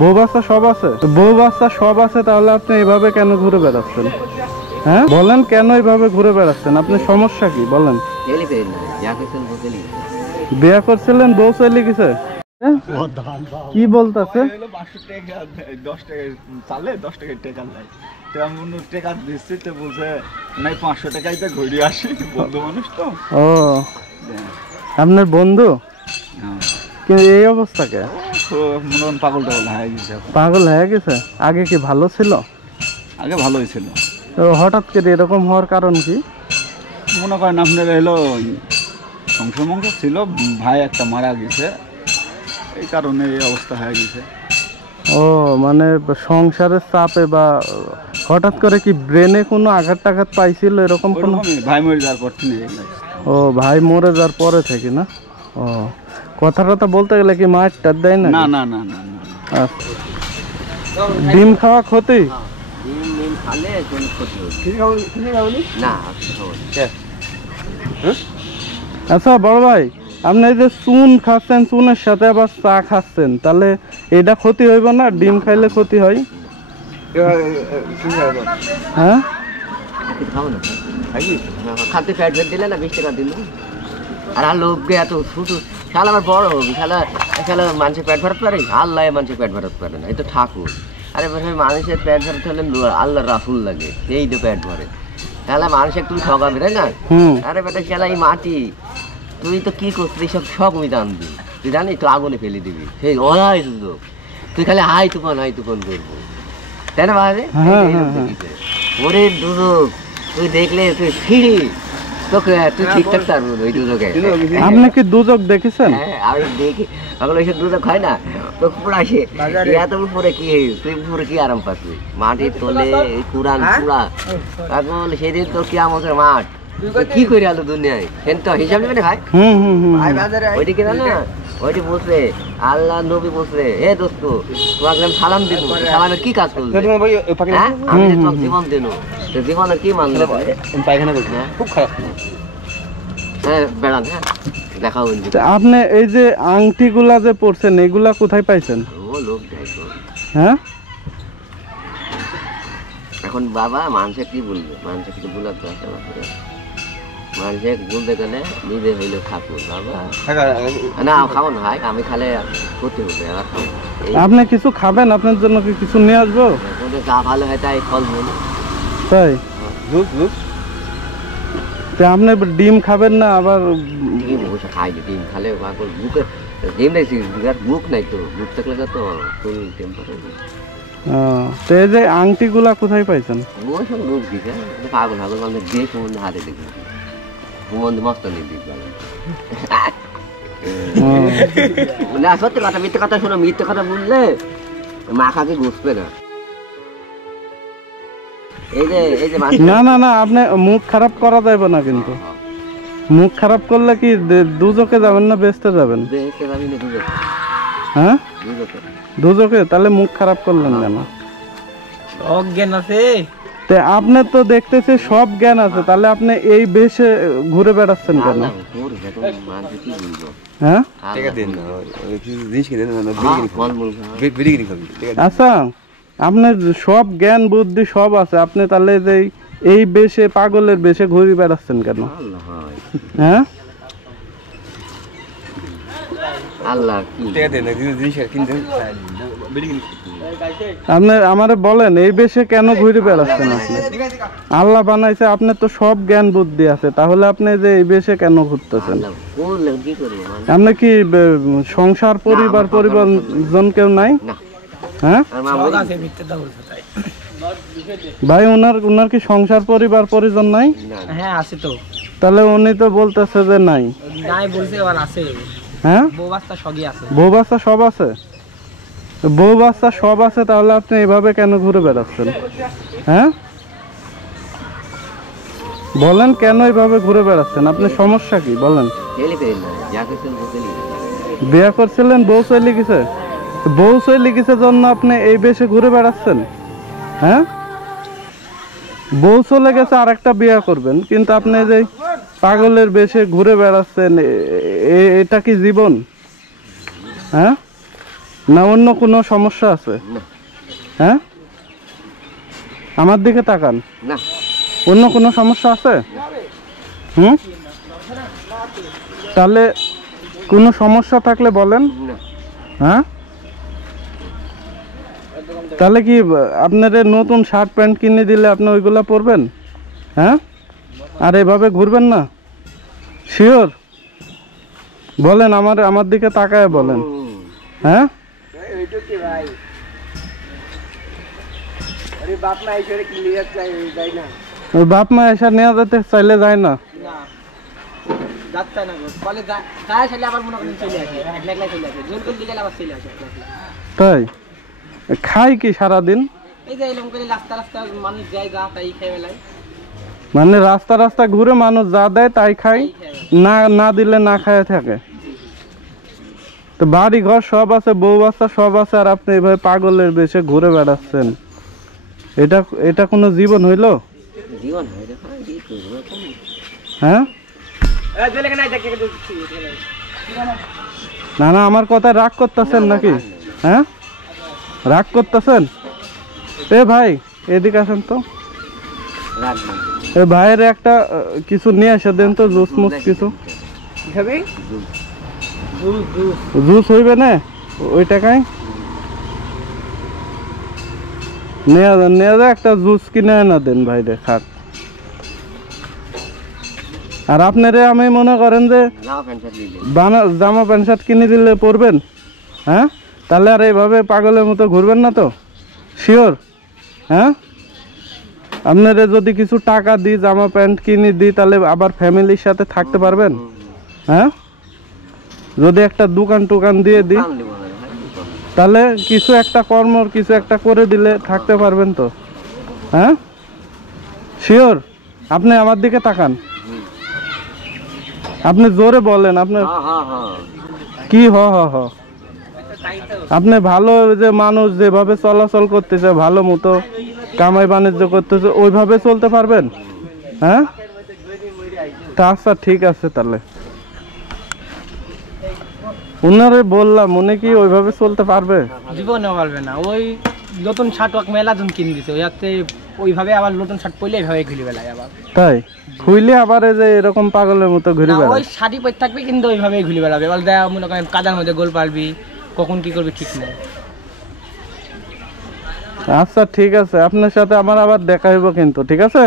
বউ বাচ্চা সব আছে? বউ বাচ্চা সব আছে, তাহলে আপনি এইভাবে কেন ঘুরে বেড়াচ্ছেন? হ্যাঁ বলেন, কেন এইভাবে ঘুরে বেড়াচ্ছেন? আপনি সমস্যা কি বলেন? বিয়া করছিলেন, বউ চলে গেছে? কি বলতেছে? 10 টাকা চালে 10 টাকা টেকা নাই, তেমন টেকা দিচ্ছে তো বলছে নাই 500 টাকাই তো ঘুরে আসি, বন্ধু মানুষ তো। ও আপনার বন্ধু? কিন্তু এই অবস্থা কে? মনে হয় পাগল টাগল হয়ে গেছে। পাগল হয়ে গেছে? আগে কি ভালো ছিল? আগে ভালোই ছিল। তো হঠাৎ করে এরকম হওয়ার কারণ কি? মনে করেন আপনার এলো সংসার মংস ছিল, ভাই একটা মারা গেছে, এই কারণে এই অবস্থা হয়ে গেছে। ও মানে সংসারের চাপে বা হঠাৎ করে কি ব্রেনে কোনো আঘাত টাঘাত পাইছিল এরকম কোনো? ভাই মরে যাওয়ার পর থেকে। ও ভাই মরে যাওয়ার পরে থেকে না? ও কথা টথা বলতে গেলে কি মায়ের টার দেয় না? না না না না। আচ্ছা, ডিম খাওয়া ক্ষতি? আচ্ছা বড় ভাই, আপনি এই যে চুন খাচ্ছেন, চুনের সাথে আবার চা খাচ্ছেন, তাহলে এটা ক্ষতি হইব না? ডিম খাইলে ক্ষতি হয়? হ্যাঁ খাতে ফ্যাট ফ্যাট দিলে না 20 টাকা দিল, আর লোককে এত ছোটো খেলা আমার বড় হবি খেলা খেলা মানুষের পেট ভরাতে পারে? আল্লাহ মানুষের পেট ভরাতে পারে না, এই তো ঠাকুর। আরে মানুষের পেট ভরাতে হলে আল্লাহ রাসুল লাগে, এই তো পেট ভরে। তাহলে মানুষের তুমি ঠকাবি তাই না? আরে বেটা খেলা এই মাটি, তুই তো কি করছিস সব আমি জানবি, তুই জানিস তো আগুনে ফেলে দিবি, সেই অহাই সুযোগ, তুই খালি হাই তুফান করবো তাই না ভাই? ওরে দুদক তুই দেখলে তুই ফিরি তোকে, তুই ঠিকঠাক পারবো ওই দুদকে। আপনি কি দুদক দেখেছেন? হ্যাঁ আমি দেখি, এখন ওইসব দুদক হয় না তো পুরো আসে, এত উপরে কি তুই উপরে কি আরাম পাচ্ছি, মাটির তোলে কুড়ান পুরা এখন সেদিন তোর কি আমাদের মাঠ কি করে আলো দুনিয়ায় সেন তো হিসাব নেবে না ভাই। ওইটি কিনা না ওইটি বসলে আল্লাহ নবী বসলে, হে দোস্ত তোমাকে আমি সালাম দিব, সালামের কি কাজ করলে? আমি তোমাকে জীবন দিন, জীবনের কি মানলে? পায়খানা করছি খুব খারাপ। হ্যাঁ বেড়ান, হ্যাঁ দেখা হইনি। আপনি এই যে আংটিগুলা যে পরছেন, এগুলা কোথায় পাইছেন? ও লোক দেয়। হ্যাঁ এখন বাবা মানুষে কি বলবে, মানুষে কিছু বলার দরকার আছে? মানুষে বলতে গেলে নিজে হইলে ঠাকুর বাবা না খাবো না ভাই, আমি খালে করতে হবে আর খাবো। আপনি কিছু খাবেন? আপনার জন্য কি কিছু নিয়ে আসবো? যা ভালো হয় তাই ফল মূল। তাই আপনি ডিম খাবেন না? আবার ডিম বসে খাই, ডিম খালে বুকে ডিম দেখছি বুক নাই তো, বুক থাকলে তো শরীর টেম্পারেচার। তো এই যে আংটিগুলা কোথায় পাইছেন? ওই সব রূপ দিছে পাগল পাগল মানে দিয়ে সম্বন্ধে হাতে দেখি সম্বন্ধে মস্ত নেই দিক না। সত্যি কথা মিথ্যে কথা শোনো, মিথ্যে কথা বললে মাখাকে ঘুষবে না। না না না, আপনি মুখ খারাপ করা যাবে না, কিন্তু মুখ খারাপ করলে কি দুজকে যাবেন না বেহেশতে যাবেন? হ্যাঁ দুজকে, তাহলে মুখ খারাপ করলেন কেন? অজ্ঞান আছে আপনি তো দেখতেছি সব জ্ঞান আছে, তাহলে আপনি এই বেশে ঘুরে বেড়াচ্ছেন কেন? হ্যাঁ আচ্ছা, আপনার সব জ্ঞান বুদ্ধি সব আছে, আপনি তাহলে যে এই বেশে পাগলের বেশে ঘুরে বেড়াচ্ছেন কেন? হ্যাঁ আপনি আমারে বলেন এই বেশে কেন ঘুরে বেড়াচ্ছেন? আপনি আল্লাহ বানাইছে, আপনার তো সব জ্ঞান বুদ্ধি আছে, তাহলে আপনি যে এই বেশে কেন ঘুরতেছেন? আপনি কি সংসার পরিবার পরিজন কেউ নাই? হ্যাঁ ভাই, ওনার কি সংসার পরিবার পরিজন নাই? হ্যাঁ আছে তো। তাহলে উনি তো বলতেছে যে নাই। নাই বলছে আবার আছে। হ্যাঁ বউ বাচ্চা সবই আছে। বউ বাচ্চা সব আছে? বউ বাচ্চা সব আছে, তাহলে আপনি এভাবে কেন ঘুরে বেড়াচ্ছেন? হ্যাঁ বলেন, কেন এইভাবে ঘুরে বেড়াচ্ছেন? আপনি সমস্যা কি বলেন? বিয়ে করছিলেন, বউ চলে গেছে? বউ চলে গেছে জন্য আপনি এই বেশে ঘুরে বেড়াচ্ছেন? হ্যাঁ বউ চলে গেছে আর একটা বিয়ে করবেন, কিন্তু আপনি যে পাগলের বেশে ঘুরে বেড়াচ্ছেন, এটা কি জীবন? হ্যাঁ না অন্য কোনো সমস্যা আছে? না হ্যাঁ, আমার দিকে তাকান। না অন্য কোনো সমস্যা আছে? হুম, তাহলে কোনো সমস্যা থাকলে বলেন। না হ্যাঁ, তাহলে কি আপনার নতুন শার্ট প্যান্ট কিনে দিলে আপনি ওইগুলা পরবেন? হ্যাঁ, আর এভাবে ঘুরবেন না? শিওর বলেন, আমার দিকে তাকায় বলেন। হ্যাঁ, ওই বাপ মা এসে নেওয়া যেতে চাইলে যায় না? না যাচ্ছে না গো, বলে যায় চলে আবার মনে করেন চলে আসে, একলা একলা চলে আসে, জোর করে গেলে আবার চলে আসে একলা একলা। তাই খাই কি সারাদিন? এই যে এরকম করে রাস্তা রাস্তা মানুষ যায় যা তাই খেয়ে বেলায়, মানে রাস্তা রাস্তা ঘুরে মানুষ যা দেয় তাই খাই, না না দিলে না খায় থাকে। তো বাড়ি ঘর সব আছে, বউ বাচ্চা সব আছে, আর আপনি এভাবে পাগলের বেশে ঘুরে বেড়াচ্ছেন। এটা কোনো জীবন হইল? জীবন হয় রে ভাই, কি করবো এখন? হ্যাঁ, না না, আমার কথা রাগ করতেছেন নাকি? হ্যাঁ, রাগ করতেছেন? এ ভাই এদিকে আসেন তো। রাখবো এ ভাইয়ের একটা কিছু নিয়ে এসে দেন তো, জুস মুস কিছু। খাবি জুস হইবে না ওই টাকায়? নেওয়া যায় একটা জুস কিনে না দেন ভাই রে, খাক। আর আপনারে আমি মনে করেন যে জামা প্যান্ট শার্ট দিলে জামা প্যান্ট শার্ট কিনে দিলে পরবেন? হ্যাঁ, তাহলে আর এইভাবে পাগলের মতো ঘুরবেন না তো? শিওর? হ্যাঁ, আপনারা যদি কিছু টাকা দিই, জামা প্যান্ট কিনে দিই, তাহলে আবার ফ্যামিলির সাথে থাকতে পারবেন? হ্যাঁ, যদি একটা দোকান টোকান দিয়ে দিই, কাম দেবো না রে ভাই, কি করবো? তাহলে কিছু একটা কর্ম কিছু একটা করে দিলে থাকতে পারবেন তো? হ্যাঁ, শিওর? আপনি আমার দিকে তাকান, আপনি জোরে বলেন। আপনি হ্যাঁ হ্যাঁ হ্যাঁ কি হ হ হ? আপনি ভালো যে মানুষ যেভাবে চলাচল করতেছে, ভালো মতো কামাই বাণিজ্য করতেছে, ওইভাবে চলতে পারবেন? হ্যাঁ, তা আচ্ছা ঠিক আছে। তাহলে উনারে বললাম, উনি কি ওইভাবে চলতে পারবে? জীবনে পারবে না। ওই নতুন শার্ট ওয়াক মেলা জন কিনে দিছে, ওই হাতে ওইভাবে আবার নতুন শার্ট পরলে এইভাবে ঘুরে বেলায় আবার। তাই খুইলে আবার এই যে এরকম পাগলের মতো ঘুরে না, ওই বেড়ায়? শাড়ি পরে থাকবে কিন্তু ওইভাবেই ঘুরে বেড়াবে। এবার দেয়া মনে করেন কাদার মধ্যে গোল পারবি, কখন কি করবি ঠিক নাই। আচ্ছা ঠিক আছে, আপনার সাথে আমার আবার দেখা হইব কিন্তু, ঠিক আছে?